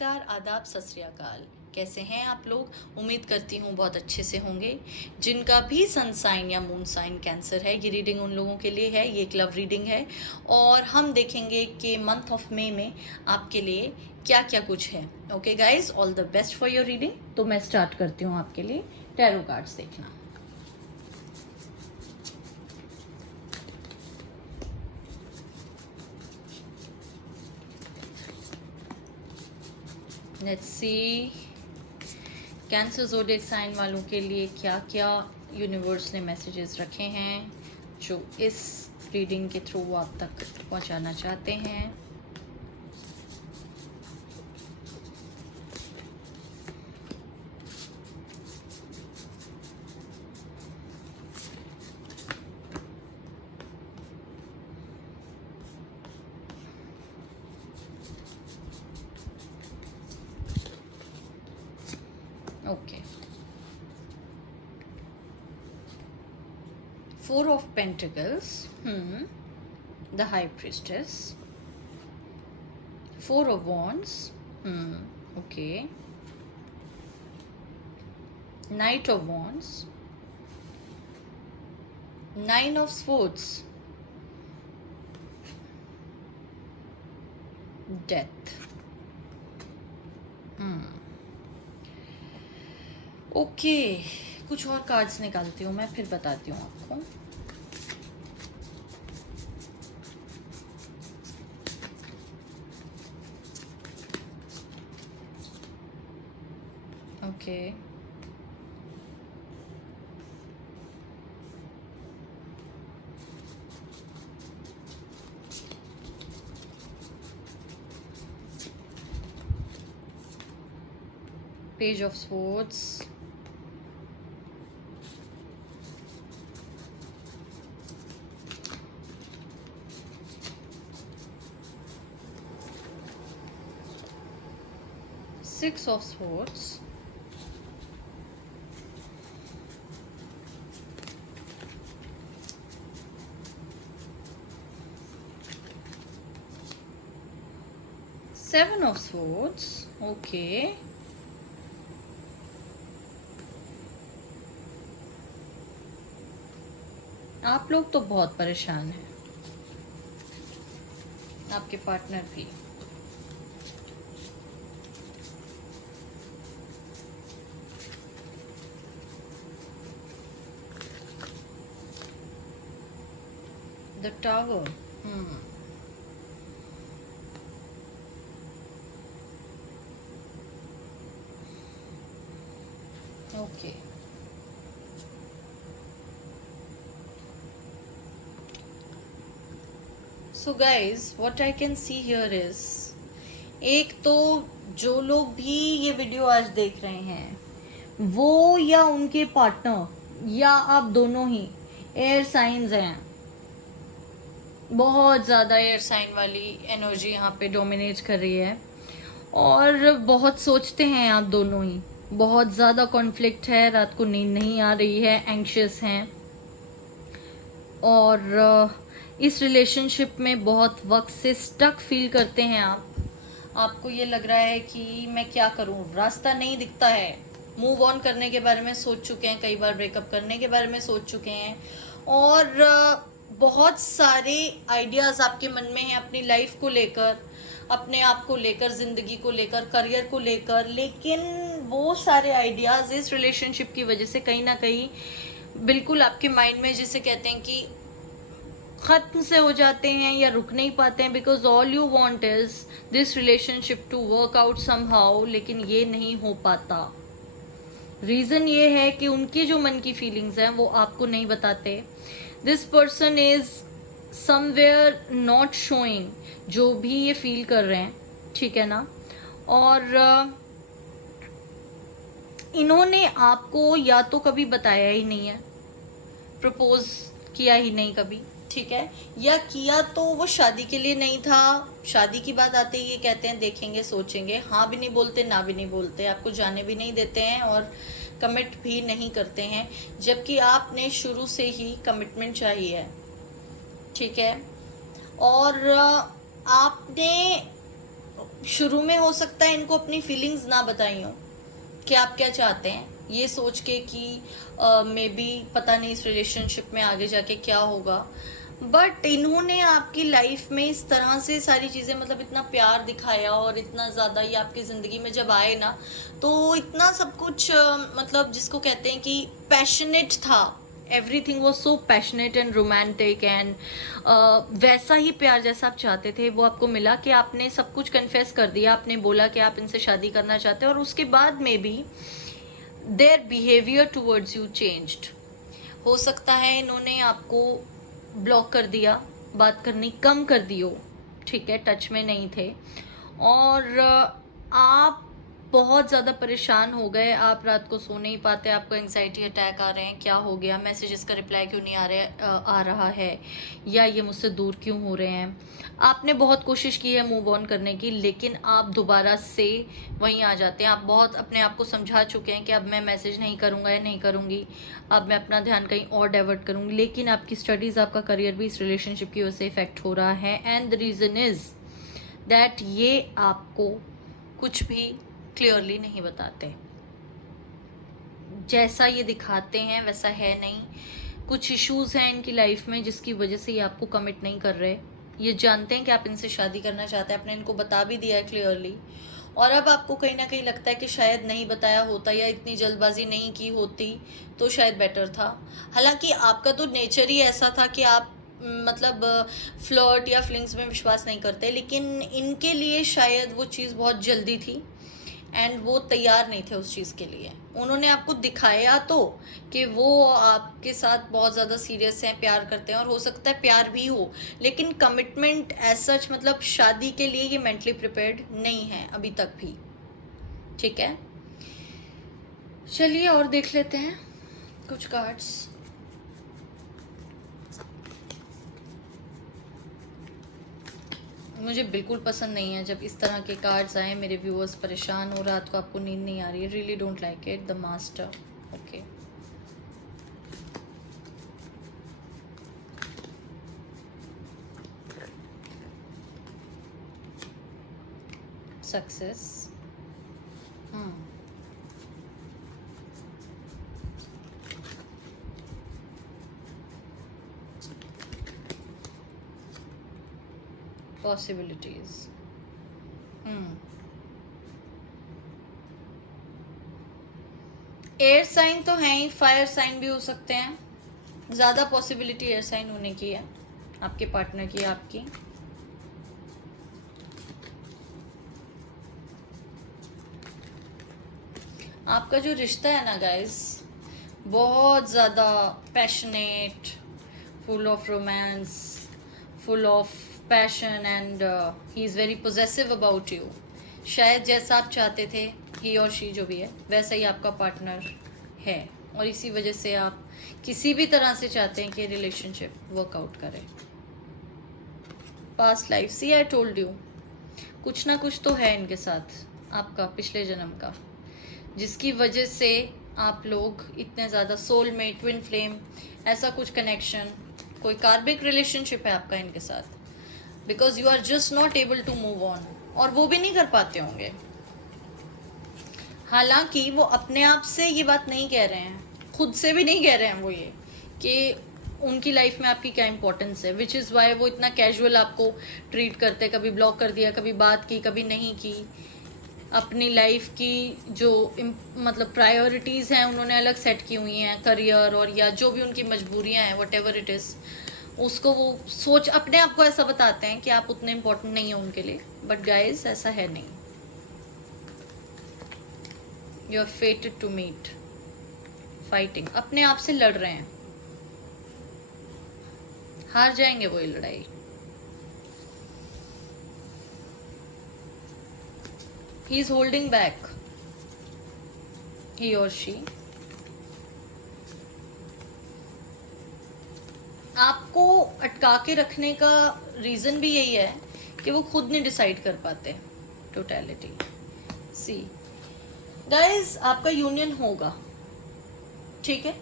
नमस्कार, आदाब, सत श्री अकाल। कैसे हैं आप लोग? उम्मीद करती हूँ बहुत अच्छे से होंगे। जिनका भी सन साइन या मून साइन कैंसर है, ये रीडिंग उन लोगों के लिए है। ये एक लव रीडिंग है और हम देखेंगे कि मंथ ऑफ मई में आपके लिए क्या क्या कुछ है। Okay guys, all the best for your reading. तो मैं स्टार्ट करती हूँ आपके लिए टैरो कार्ड्स देखना। Let's see cancer zodiac sign वालों के लिए क्या क्या यूनिवर्स ने मैसेजेस रखे हैं जो इस रीडिंग के थ्रू आप तक पहुंचाना चाहते हैं। Okay, Four of Pentacles, the High Priestess, Four of Wands, okay, Knight of Wands, Nine of Swords, Death. Okay, कुछ और कार्ड्स निकालती हूँ मैं, फिर बताती हूँ आपको। Okay, Page of Swords, Six of Swords, Seven of Swords, okay, आप लोग तो बहुत परेशान हैं, आपके पार्टनर भी। The tower, okay, so guys what I can see here is, एक तो जो लोग भी ये वीडियो आज देख रहे हैं वो या उनके पार्टनर या आप दोनों ही एयर साइंस हैं। बहुत ज़्यादा एयर साइन वाली एनर्जी यहाँ पे डोमिनेट कर रही है और बहुत सोचते हैं आप दोनों ही। बहुत ज़्यादा कॉन्फ्लिक्ट है, रात को नींद नहीं आ रही है, एंग्शियस हैं और इस रिलेशनशिप में बहुत वक्त से स्टक फील करते हैं आप। आपको ये लग रहा है कि मैं क्या करूं, रास्ता नहीं दिखता है। मूव ऑन करने के बारे में सोच चुके हैं, कई बार ब्रेकअप करने के बारे में सोच चुके हैं और बहुत सारे आइडियाज़ आपके मन में हैं अपनी लाइफ को लेकर, अपने आप को लेकर, ज़िंदगी को लेकर, करियर को लेकर, लेकिन वो सारे आइडियाज़ इस रिलेशनशिप की वजह से कहीं ना कहीं बिल्कुल आपके माइंड में, जिसे कहते हैं कि ख़त्म से हो जाते हैं या रुक नहीं पाते हैं। Because all you want is this relationship to work out somehow, लेकिन ये नहीं हो पाता। रीज़न ये है कि उनकी जो मन की फीलिंग्स हैं वो आपको नहीं बताते। This person is somewhere not showing जो भी ये फील कर रहे हैं, ठीक है ना। और इन्होंने आपको या तो कभी बताया ही नहीं है, प्रपोज किया ही नहीं कभी, ठीक है, या किया तो वो शादी के लिए नहीं था। शादी की बात आते ही ये कहते हैं देखेंगे सोचेंगे, हाँ भी नहीं बोलते ना भी नहीं बोलते, आपको जाने भी नहीं देते हैं और कमिट भी नहीं करते हैं, जबकि आपने शुरू से ही कमिटमेंट चाहिए है, ठीक है। और आपने शुरू में हो सकता है इनको अपनी फीलिंग्स ना बताई हो कि आप क्या चाहते हैं, ये सोच के कि मे बी पता नहीं इस रिलेशनशिप में आगे जाके क्या होगा, बट इन्होंने आपकी लाइफ में इस तरह से सारी चीज़ें, मतलब इतना प्यार दिखाया और इतना ज़्यादा ये आपकी ज़िंदगी में जब आए ना, तो इतना सब कुछ मतलब जिसको कहते हैं कि पैशनेट था, everything was so passionate and romantic and वैसा ही प्यार जैसा आप चाहते थे वो आपको मिला कि आपने सब कुछ कन्फेस कर दिया, आपने बोला कि आप इनसे शादी करना चाहते हैं, और उसके बाद में भी their behaviour towards you changed. हो सकता है इन्होंने आपको ब्लॉक कर दिया, बात करनी कम कर दी हो, ठीक है, टच में नहीं थे, और आप बहुत ज़्यादा परेशान हो गए, आप रात को सो नहीं पाते, आपको एंग्जाइटी अटैक आ रहे हैं, क्या हो गया, मैसेजेस का रिप्लाई क्यों नहीं आ रहा है, या ये मुझसे दूर क्यों हो रहे हैं। आपने बहुत कोशिश की है मूव ऑन करने की, लेकिन आप दोबारा से वहीं आ जाते हैं। आप बहुत अपने आप को समझा चुके हैं कि अब मैं मैसेज नहीं करूँगा या नहीं करूँगी, अब मैं अपना ध्यान कहीं और डाइवर्ट करूँगी, लेकिन आपकी स्टडीज़, आपका करियर भी इस रिलेशनशिप की वजह से इफेक्ट हो रहा है। And the reason is that ये आपको कुछ भी क्लियरली नहीं बताते, जैसा ये दिखाते हैं वैसा है नहीं। कुछ इश्यूज हैं इनकी लाइफ में जिसकी वजह से ये आपको कमिट नहीं कर रहे। ये जानते हैं कि आप इनसे शादी करना चाहते हैं, आपने इनको बता भी दिया है क्लियरली, और अब आपको कहीं ना कहीं लगता है कि शायद नहीं बताया होता या इतनी जल्दबाजी नहीं की होती तो शायद बेटर था। हालांकि आपका तो नेचर ही ऐसा था कि आप मतलब फ्लर्ट या फ्लिंग्स में विश्वास नहीं करते, लेकिन इनके लिए शायद वो चीज़ बहुत जल्दी थी एंड वो तैयार नहीं थे उस चीज़ के लिए। उन्होंने आपको दिखाया तो कि वो आपके साथ बहुत ज़्यादा सीरियस हैं, प्यार करते हैं, और हो सकता है प्यार भी हो, लेकिन कमिटमेंट एज सच, मतलब शादी के लिए ये मेंटली प्रिपेयर्ड नहीं है अभी तक भी, ठीक है। चलिए और देख लेते हैं कुछ कार्ड्स। मुझे बिल्कुल पसंद नहीं है जब इस तरह के कार्ड्स आए, मेरे व्यूअर्स परेशान हो, रात को आपको नींद नहीं आ रही है, really don't like it. The master, okay, success, possibilities, air sign तो है ही, फायर साइन भी हो सकते हैं, ज़्यादा पॉसिबिलिटी एयर साइन होने की है आपके पार्टनर की, आपकी। आपका जो रिश्ता है ना गाइस, बहुत ज़्यादा passionate, full of romance, full of passion, and he is very possessive about you. शायद जैसा आप चाहते थे, ही और शी जो भी है, वैसा ही आपका पार्टनर है, और इसी वजह से आप किसी भी तरह से चाहते हैं कि रिलेशनशिप वर्कआउट करे। Past life, see I told you, कुछ ना कुछ तो है इनके साथ आपका पिछले जन्म का, जिसकी वजह से आप लोग इतने ज़्यादा सोलमेट, ट्विन फ्लेम, ऐसा कुछ कनेक्शन, कोई कार्मिक रिलेशनशिप है आपका इनके साथ, because you are just not able to move on, और वो भी नहीं कर पाते होंगे। हालांकि वो अपने आप से ये बात नहीं कह रहे हैं, खुद से भी नहीं कह रहे हैं वो ये कि उनकी लाइफ में आपकी क्या इंपॉर्टेंस है, विच इज़ वाई वो इतना कैजुअल आपको ट्रीट करते, कभी ब्लॉक कर दिया, कभी बात की, कभी नहीं की। अपनी लाइफ की जो मतलब प्रायोरिटीज़ हैं उन्होंने अलग सेट की हुई हैं, करियर और या जो भी उनकी मजबूरियां हैं, वट एवर इट इज़, उसको वो सोच अपने आप को ऐसा बताते हैं कि आप उतने इम्पोर्टेंट नहीं हैं उनके लिए, बट गाइज ऐसा है नहीं। You are fated to meet, fighting, अपने आप से लड़ रहे हैं, हार जाएंगे वो ये लड़ाई। ही इज होल्डिंग बैक, ही और शी। आपको अटका के रखने का रीजन भी यही है कि वो खुद नहीं डिसाइड कर पाते टोटलिटी। सी गाइज, आपका यूनियन होगा, ठीक है।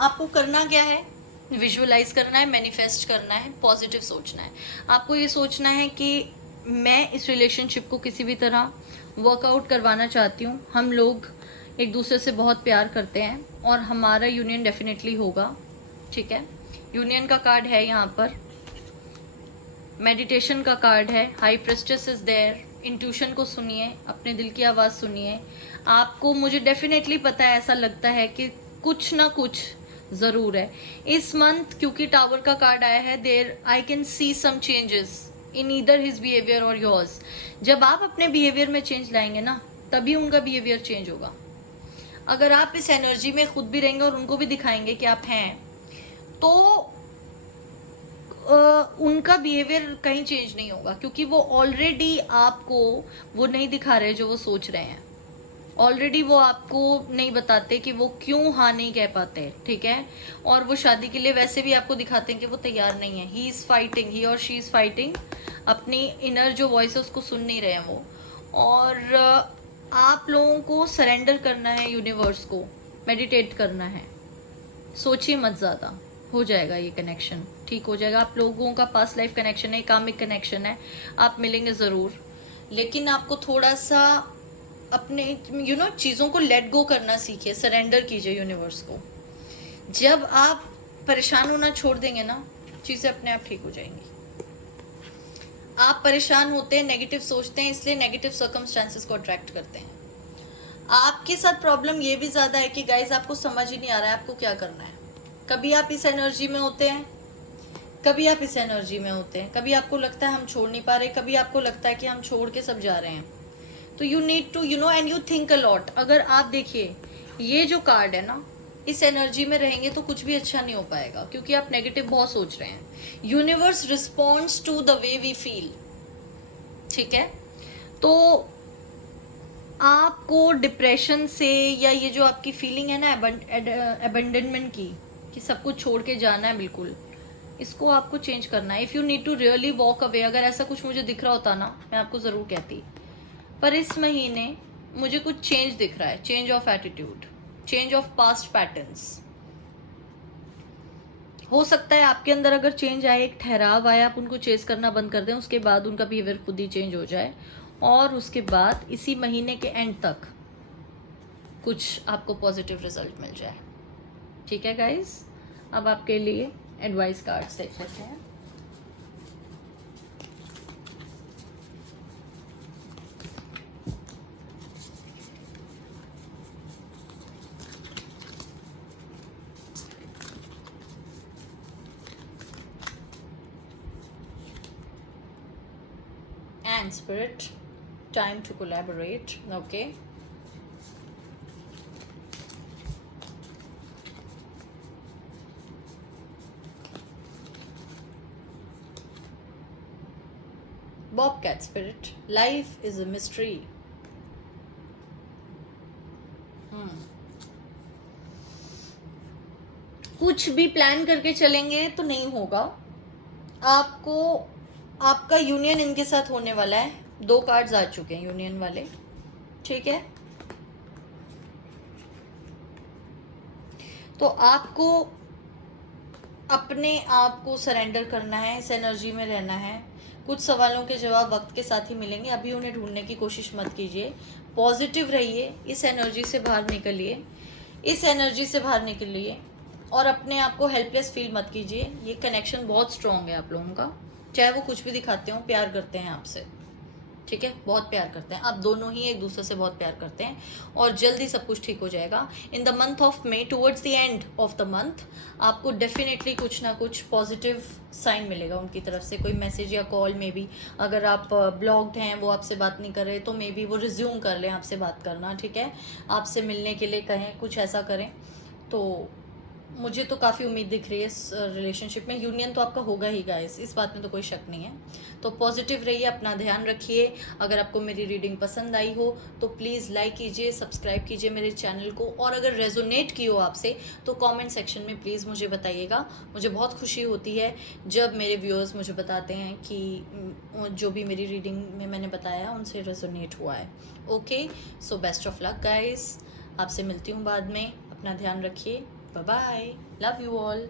आपको करना क्या है, विजुअलाइज करना है, मैनिफेस्ट करना है, पॉजिटिव सोचना है। आपको ये सोचना है कि मैं इस रिलेशनशिप को किसी भी तरह वर्कआउट करवाना चाहती हूँ। हम लोग एक दूसरे से बहुत प्यार करते हैं और हमारा यूनियन डेफिनेटली होगा, ठीक है। यूनियन का कार्ड है यहाँ पर, मेडिटेशन का कार्ड है, high priestess is there. Intuition को सुनिए, अपने दिल की आवाज़ सुनिए। आपको, मुझे डेफिनेटली पता है, ऐसा लगता है कि कुछ ना कुछ ज़रूर है इस मंथ, क्योंकि टावर का कार्ड आया है। There I can see some changes in either his behaviour और योर्स। जब आप अपने बिहेवियर में चेंज लाएंगे ना, तभी उनका बिहेवियर चेंज होगा। अगर आप इस एनर्जी में खुद भी रहेंगे और उनको भी दिखाएंगे कि आप हैं, तो उनका बिहेवियर कहीं चेंज नहीं होगा, क्योंकि वो ऑलरेडी आपको वो नहीं दिखा रहे जो वो सोच रहे हैं। ऑलरेडी वो आपको नहीं बताते कि वो क्यों हाँ नहीं कह पाते, ठीक है। और वो शादी के लिए वैसे भी आपको दिखाते हैं कि वो तैयार नहीं है। ही इज़ फाइटिंग, ही और शी इज़ फाइटिंग, अपनी इनर जो वॉइस है उसको सुन नहीं रहे हैं वो। और आप लोगों को सरेंडर करना है यूनिवर्स को, मेडिटेट करना है। सोचिए मत ज़्यादा, हो जाएगा ये कनेक्शन, ठीक हो जाएगा। आप लोगों का पास्ट लाइफ कनेक्शन है, कामिक कनेक्शन है, आप मिलेंगे ज़रूर। लेकिन आपको थोड़ा सा अपने चीज़ों को लेट गो करना सीखिए, सरेंडर कीजिए यूनिवर्स को। जब आप परेशान होना छोड़ देंगे ना, चीज़ें अपने आप ठीक हो जाएंगी। आप परेशान होते हैं, नेगेटिव सोचते हैं, इसलिए नेगेटिव सर्कमस्टांसेस को अट्रैक्ट करते हैं। आपके साथ प्रॉब्लम ये भी ज़्यादा है कि गाइज आपको समझ ही नहीं आ रहा है आपको क्या करना है। कभी आप इस एनर्जी में होते हैं, कभी आप इस एनर्जी में होते हैं, कभी आपको लगता है हम छोड़ नहीं पा रहे, कभी आपको लगता है कि हम छोड़ के सब जा रहे हैं। तो you need to and you think a lot. अगर आप देखिए ये जो कार्ड है ना, इस एनर्जी में रहेंगे तो कुछ भी अच्छा नहीं हो पाएगा, क्योंकि आप नेगेटिव बहुत सोच रहे हैं। Universe responds to the way we feel, ठीक है। तो आपको डिप्रेशन से, या ये जो आपकी फीलिंग है ना अबंडनमेंट की, कि सब कुछ छोड़ के जाना है बिल्कुल, इसको आपको चेंज करना है। If you need to really walk away, अगर ऐसा कुछ मुझे दिख रहा होता ना, मैं आपको ज़रूर कहती। पर इस महीने मुझे कुछ चेंज दिख रहा है, change of attitude, change of past patterns. हो सकता है आपके अंदर अगर चेंज आए, एक ठहराव आए, आप उनको चेज करना बंद कर दें, उसके बाद उनका बिहेवियर खुद ही चेंज हो जाए, और उसके बाद इसी महीने के एंड तक कुछ आपको पॉजिटिव रिजल्ट मिल जाए, ठीक है गाइज। अब आपके लिए एडवाइस कार्ड्स देख लेते हैं। And spirit, time to collaborate, okay. Bobcat spirit, life is a mystery. कुछ भी प्लान करके चलेंगे तो नहीं होगा। आपको, आपका यूनियन इनके साथ होने वाला है। 2 कार्ड्स आ चुके हैं यूनियन वाले, ठीक है। तो आपको अपने आप को सरेंडर करना है, इस एनर्जी में रहना है। कुछ सवालों के जवाब वक्त के साथ ही मिलेंगे, अभी उन्हें ढूंढने की कोशिश मत कीजिए। पॉजिटिव रहिए, इस एनर्जी से बाहर निकलिए, इस एनर्जी से बाहर निकलिए, और अपने आप को हेल्पलेस फील मत कीजिए। ये कनेक्शन बहुत स्ट्रॉन्ग है आप लोगों का, चाहे वो कुछ भी दिखाते हो, प्यार करते हैं आपसे, ठीक है, बहुत प्यार करते हैं। आप दोनों ही एक दूसरे से बहुत प्यार करते हैं, और जल्दी सब कुछ ठीक हो जाएगा। In the month of May, towards the end of the month, आपको डेफिनेटली कुछ ना कुछ पॉजिटिव साइन मिलेगा उनकी तरफ से, कोई मैसेज या कॉल में भी। अगर आप ब्लॉक्ड हैं, वो आपसे बात नहीं कर रहे, तो मे बी वो रिज्यूम कर लें आपसे बात करना, ठीक है। आपसे मिलने के लिए कहें, कुछ ऐसा करें। तो मुझे तो काफ़ी उम्मीद दिख रही है इस रिलेशनशिप में। यूनियन तो आपका होगा ही गाइस, इस बात में तो कोई शक नहीं है। तो पॉजिटिव रहिए, अपना ध्यान रखिए। अगर आपको मेरी रीडिंग पसंद आई हो तो प्लीज़ लाइक कीजिए, सब्सक्राइब कीजिए मेरे चैनल को, और अगर रेजोनेट की हो आपसे तो कमेंट सेक्शन में प्लीज़ मुझे बताइएगा। मुझे बहुत खुशी होती है जब मेरे व्यूअर्स मुझे बताते हैं कि जो भी मेरी रीडिंग में मैंने बताया उनसे रेजोनेट हुआ है। Okay, so best of luck guys, आपसे मिलती हूँ बाद में। अपना ध्यान रखिए, bye bye, love you all.